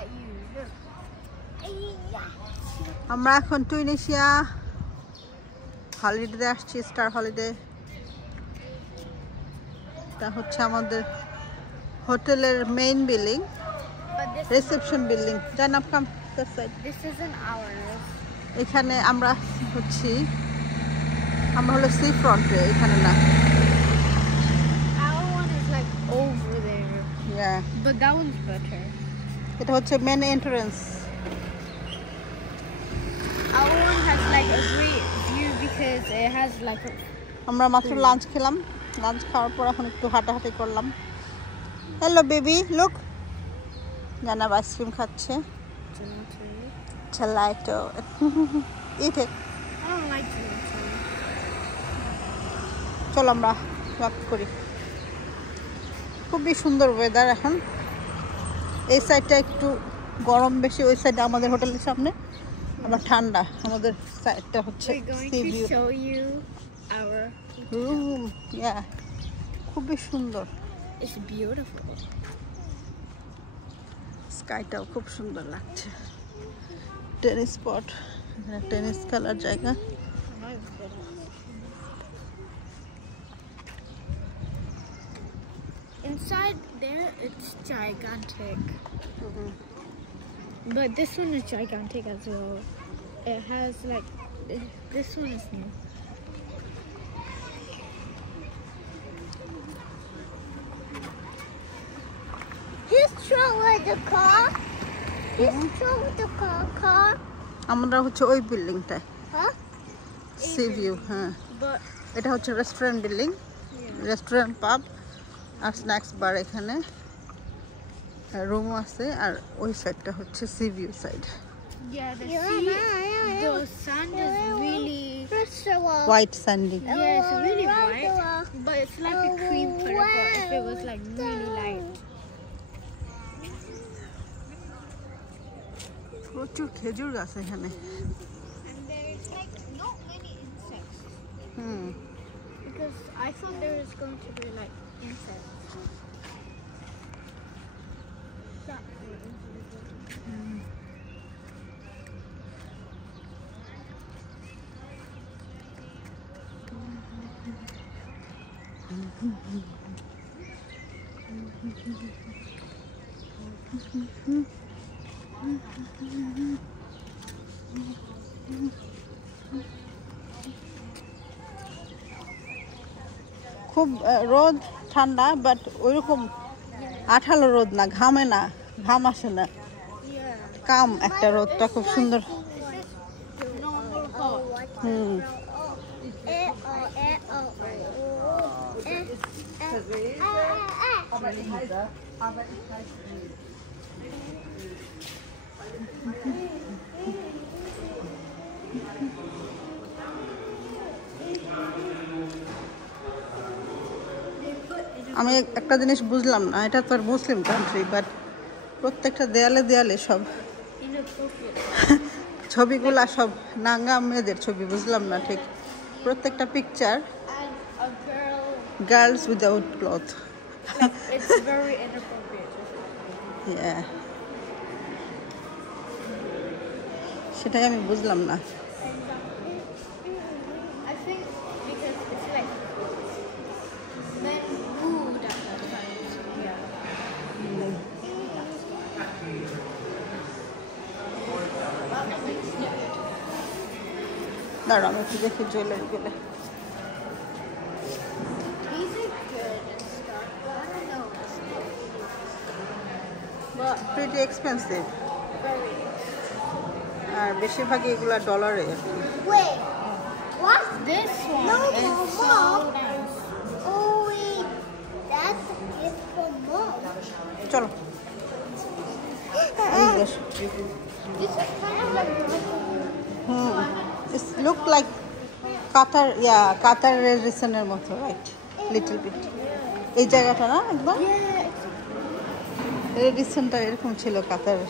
at you. Look. আমরা এখন Tunisia holiday আসছি, স্টার হলিডে। এটা হচ্ছে আমাদের হোটেলের মেইন বিল্ডিং, রিসেপশন বিল্ডিং। জানাব come this side. This isn't ours. এখানে আমরা হলো সি ফ্রন্টে, এখানে না। Our one is like over there. Yeah. But that one's better. এটা হচ্ছে main entrance. Our one has like a great view because it has like a... আমরা মাত্র লাঞ্চ খেলাম, লাঞ্চ খাওয়ার পর এখন একটু হাঁটাহাঁটি করলাম। Hello baby, look. জানাব আইসক্রিম খাচ্ছে। Gelato. Eat it. I don't like gelato. চলো আমরা ওয়াক করি। খুবই সুন্দর ওয়েদার এখন। এই সাইডটা একটু গরম বেশি, ওই সাইডে আমাদের হোটেলের সামনে আমরা ঠান্ডা। আমাদের সাইডটা হচ্ছে We're going see to view show you our room. Yeah, খুবই সুন্দর। It's beautiful. স্কাইটাও খুব সুন্দর লাগছে। টেনিস স্পট, এখানে টেনিস খেলার জায়গা। Inside there, it's gigantic. But this one is gigantic as well. It has like, this one is new. He's throwing the car. He's throwing the car. আমরা হচ্ছে ওই বিল্ডিংটায়, Huh? C view. হ্যাঁ, But এটা হচ্ছে রেস্টুরেন্ট বিল্ডিং, রেস্টুরেন্ট পাব আর স্ন্যাক্স বার। এখানে রুম আছে, আর ওই সাইডটা হচ্ছে C view side. yeah, the sand is really white Sandy. yeah, it's really white, but it's like a cream color. But if it was like really light, প্রচুর খেজুর গাছ এখানে। and there's like not many insects hmm, because I thought there was going to be like insects. খুব রোদ ঠান্ডা, বাট ওইরকম আঠালো রোদ না, ঘামে না, ঘাম আসে না, কাম একটা রোদটা খুব সুন্দর। হুম, আমি একটা জিনিস বুঝলাম না, এটা তো আর মুসলিম কান্ট্রি, বাট প্রত্যেকটা দেয়ালে দেয়ালে সব ছবিগুলা সব নাঙ্গা মেয়েদের ছবি। বুঝলাম না ঠিক, প্রত্যেকটা picture girls without cloth. It's very inappropriate. সেটাই আমি বুঝলাম না। I think because it's like men rude at that time. দাঁড়া, আমি একটু দেখি জুয়েলারি গুলো। These are good and stuff, but I don't know. But pretty expensive. Very. আর বেশিরভাগই এগুলা ডলারে। Wait, what's this one? No, it's so nice. Oh wait, that's a gift from Mom. চলো, এই দেশ। This is kind of like hmm, it's look like Qatar, Qatar রেডিসনের মতো, right? Little bit. এই জায়গাটা না একদম রেডিসনটা এরকম ছিল কাতার।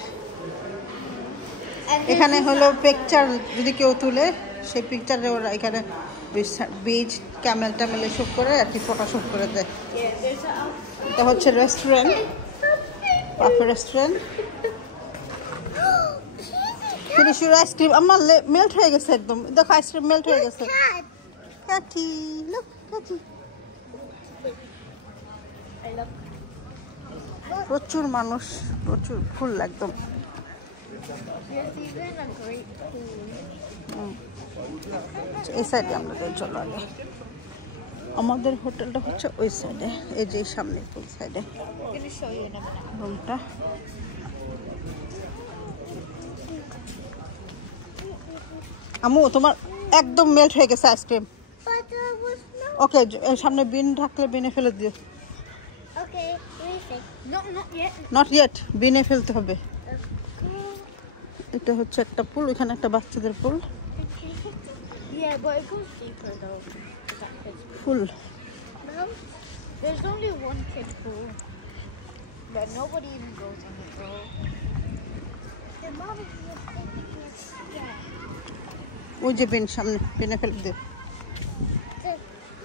এখানে হলো পিকচার যদি কেউ তুলে, সেই পিকচারে ওরা এখানে বিচ ক্যামেল ট্যামেলে শুট করে আর কি ফটোশুট করে দেয়। এটা হচ্ছে restaurant, buffet restaurant. Finish your ice cream. আমার মেল্ট হয়ে গেছে একদম, দেখো আইসক্রিম মেল্ট হয়ে গেছে। কাঠি, লুক কাঠি। প্রচুর মানুষ, প্রচুর ফুল একদম। এই সাইডে আমরা চলো আগে। আমাদের হোটেলটা হচ্ছে ওই সাইডে, এই যে সামনে ফুল সাইডে রুমটা। আমু তোমার একদম মেল্ট হয়ে গেছে আইসক্রিম। ওকে, সামনে বিন ঢাকলে বিনে ফেলে দিও। নট ইয়েট, বিনে ফেলতে হবে। এটা হচ্ছে একটা পুল, এখানে একটা বাচ্চাদের পুল। ফুল। There's only one kid pool, but nobody even goes on it though. The mom is ওই যে বিন সামনে, বিনে ফেলে দিও।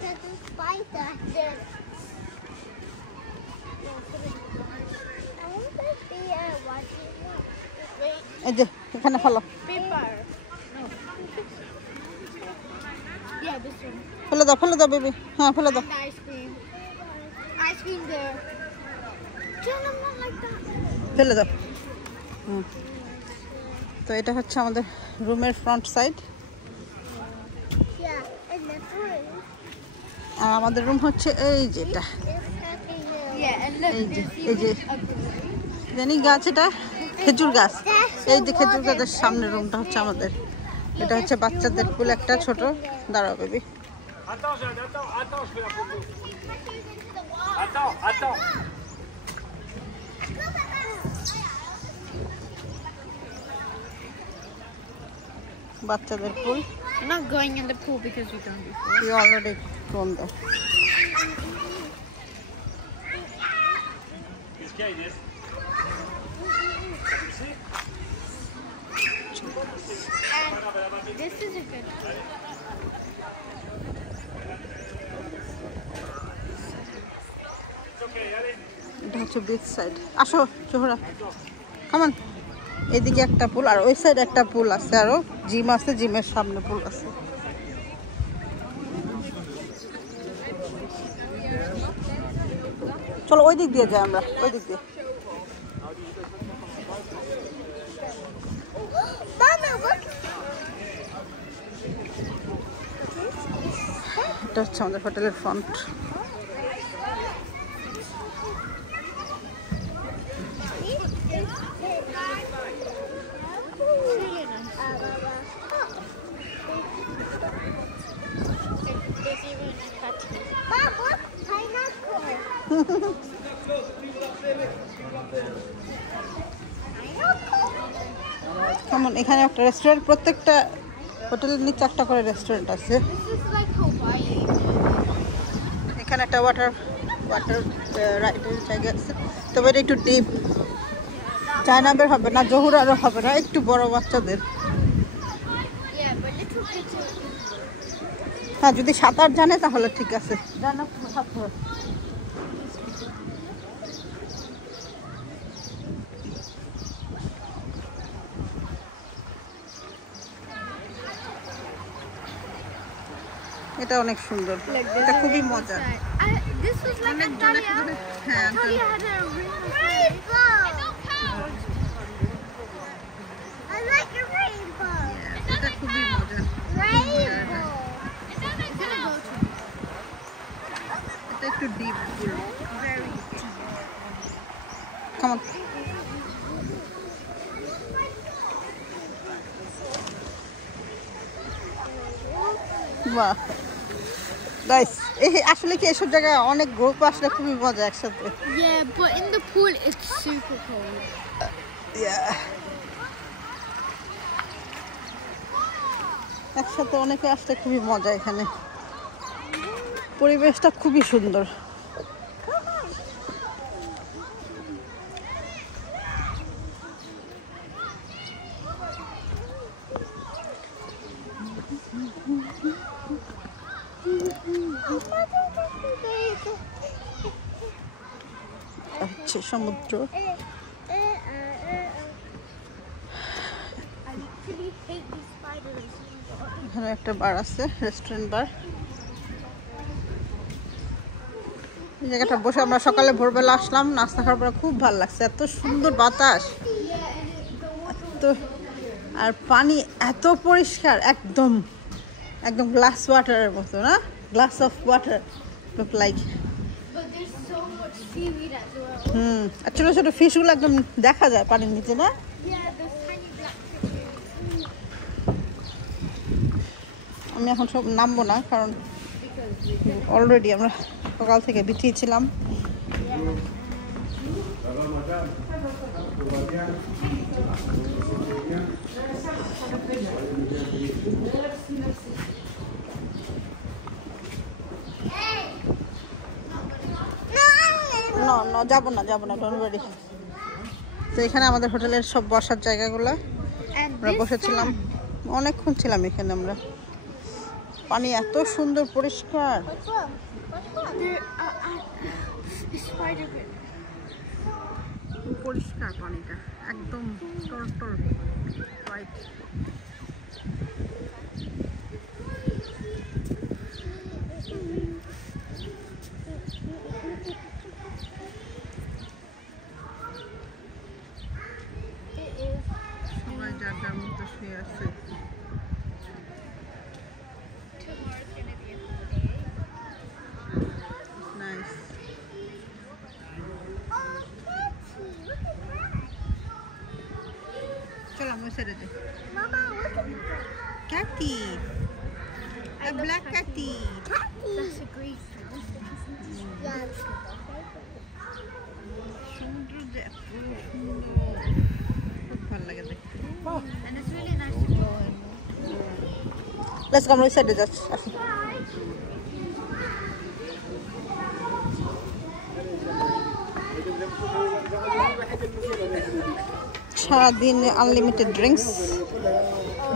There's a spider there. I want to be watching it. Wait. এই যে এখানে ফেলো। Paper. No. Yeah, this one. ফেলে দাও বেবি। হ্যাঁ ফেলে দাও। And the ice cream. Ice cream there. Tell them not like that. ফেলে দাও। তো এটা হচ্ছে আমাদের রুমের front side. Yeah, and the front. আর আমাদের রুম হচ্ছে এই যেটা। Yeah, and look, এই যে জানি গাছ, এটা খেজুর গাছ। এই যে খেজুর গাছের সামনে রুমটা হচ্ছে আমাদের। এটা হচ্ছে বাচ্চাদের পুল একটা ছোট। দাঁড়াও baby. Attends, Jeanne, attends, je fais la photo. Attends. বাচ্চাদের পুল। We're not going in the pool because we've done before. We already gone there. Qu'est-ce qu'il y a, Inès? And this is a good pool. এটা হচ্ছে beach side. আসো জোহরা, কামান। এদিকে একটা পুল আর ওই সাইড একটা পুল আছে, আরো জিম আছে, জিমের সামনে পুল আছে। চলো ওই দিক দিয়ে যাই আমরা, ওই দিক দিয়ে। Mama, look. এটা হচ্ছে আমাদের হোটেলের ফ্রন্ট। কেমন এখানে একটা রেস্টুরেন্ট, প্রত্যেকটা হোটেলের নিচে একটা করে রেস্টুরেন্ট আছে। এখানে একটা ওয়াটার রাইডের জায়গা আছে, তবে এটা একটু ডিপ। চায়নাবের হবে না, জহুরারও হবে না, একটু বড় বাচ্চাদের। হ্যাঁ, যদি সাঁতার জানে তাহলে ঠিক আছে। জানা সাঁতার। এটা অনেক সুন্দর, এটা খুবই মজা। হ্যাঁ, এটা খুবই মজা। এটা একটু ডিপ পুল। কেমন? বাহ, গাইস, আসলে কি এসব জায়গায় অনেক গ্রুপ আসলে খুবই মজা একসাথে। Yeah, but in the pool it's super cold. একসাথে অনেকে আসলে খুবই মজা। এখানে পরিবেশটা খুবই সুন্দর। সমুদ্র এখানে একটা বার আছে, রেস্টুরেন্ট বার। এই জায়গাটা বসে আমরা সকালে ভোরবেলা আসলাম, নাস্তা খাওয়ার পরে খুব ভালো লাগছে, এত সুন্দর বাতাস, তো আর পানি এত পরিষ্কার, একদম একদম গ্লাস ওয়াটারের মতো, না glass of water look like. আর ছোট ছোট ফিশগুলো একদম দেখা যায় পানির নিচে, না? আমি এখন সব নামবো না, কারণ অলরেডি আমরা সকাল থেকে বিছিয়ে ছিলাম। না যাবো না ডোন্ট ওয়ারি। তো এখানে আমাদের হোটেলের সব বসার জায়গাগুলো, আমরা বসেছিলাম, অনেকক্ষণ ছিলাম এখানে আমরা। পানি এত সুন্দর পরিষ্কার, পরিষ্কার পানিটা একদম টলটল হোয়াইট। সবাই যার যার মতো শুয়ে আছে। নাইস। চলো আমি সেরে যাই। ক্যাটি, a black catty. That's a Greek. সমুদ্র যে এত সুন্দর, খুব ভালো লাগে দেখতে। And it's really nice to go in. Let's go, আমরা সেরে যাচ্ছি, আসুন। সারাদিন আনলিমিটেড ড্রিঙ্কস,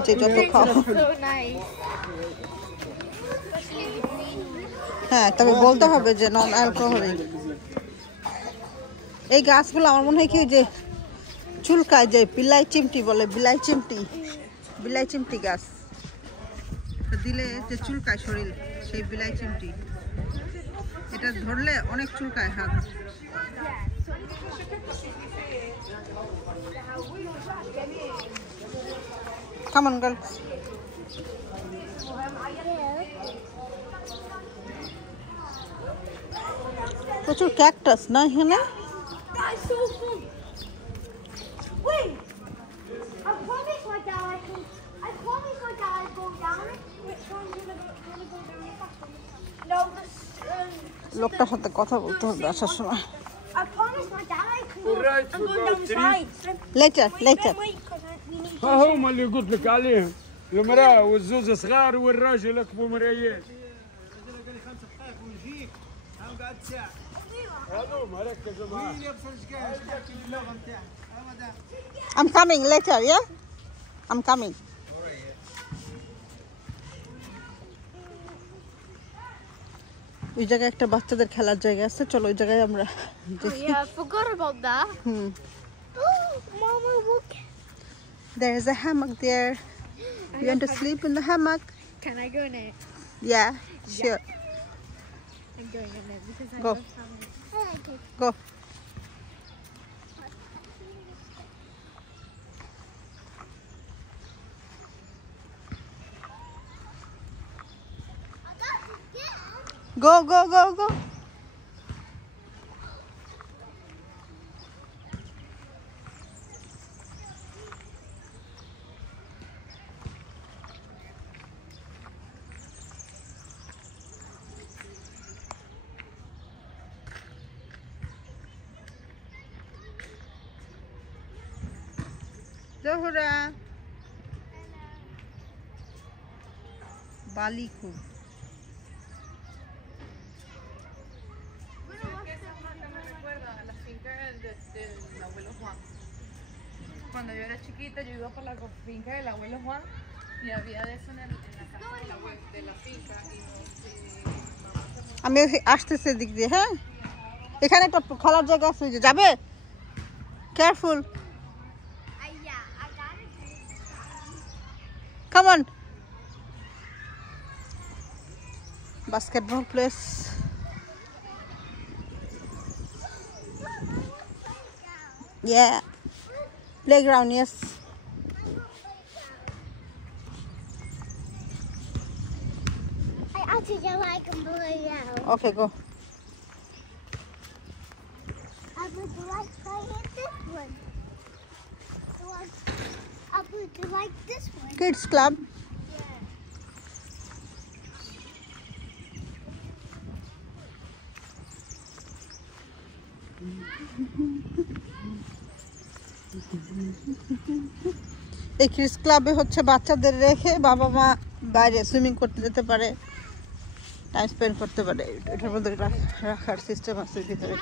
যে যত খাও। So nice. Especially the green. হ্যাঁ, তবে বলতে হবে যে নন অ্যালকোহলিক। এই গাছগুলো আমার মনে হয় কি যে চুলকায়, যে বিলাই চিমটি বলে, বিলাই চিমটি গাছ দিলে যে চুলকায় শরীর, সেই বিলাই চিমটি, এটা ধরলে অনেক চুলকায় হাত। Come on, girls. প্রচুর ক্যাকটাস না এখানে? That's so fun. Wait. I promised my dad I'd go down it. Which one's gonna go down it faster? No, this. লোকটার সাথে কথা বলতে হবে আসার সময়। I promised my dad I can go. Alright, I'm going down the side. Later. Wait, because we need. ها هم اللي قلت لك عليهم، المرأة والزوز صغار والراجل ركبوا مرايات. هذوما ركزوا معاه. I'm coming later, yeah? I'm coming. ওই জায়গায় একটা বাচ্চাদের খেলার জায়গা আছে, চলো ওই জায়গায় আমরা দেখি। Yeah, I forgot about that. Mama, look. There's a hammock there. You want to sleep in the hammock? Can I go in it? Yeah, sure. I'm going in it because I Go. love hammocks. I like it. Go. Go. Zohra, বালি খুব। Cuando yo era chiquita, yo iba por la finca del abuelo Juan y había de eso en la casa de la finca. আমি আসতেছে দিক দিয়ে, হ্যাঁ এখানে একটা খেলার জায়গা আছে, যে যাবে, careful, Yeah, I got it. Come on. basketball place. Yeah, playground, yes. I actually like a playground. Okay, go. I would like playing this one. I would like this one. Kids club. এই কিডস ক্লাবে হচ্ছে বাচ্চাদের রেখে বাবা মা বাইরে সুইমিং করতে যেতে পারে, টাইম স্পেন্ড করতে পারে। এটার মধ্যে রাখার সিস্টেম আছে ভিতরে।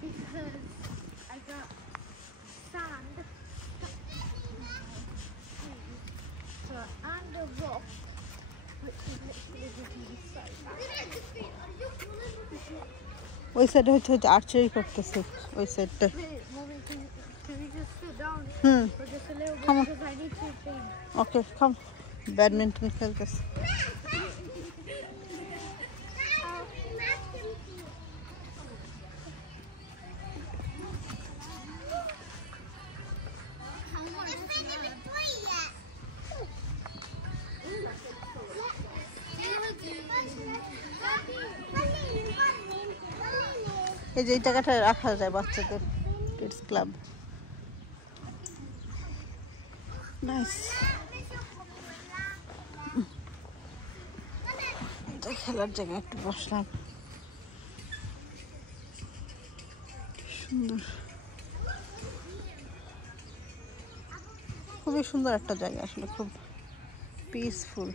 Because I got sand. So on the rock, which is literally just so bad. ওই সাইডে হচ্ছে আর্চারি করতেছে ওই সাইডটা। Mommy, can we just sit down for just a little bit? Come on. Because I need to think. Okay come, badminton খেলতেছে। এই যে এই জায়গাটা রাখা যায় বাচ্চাদের কিডস ক্লাব। নাইস। খেলার জায়গা একটু বসলাম, সুন্দর, খুবই সুন্দর একটা জায়গা, আসলে খুব পিসফুল।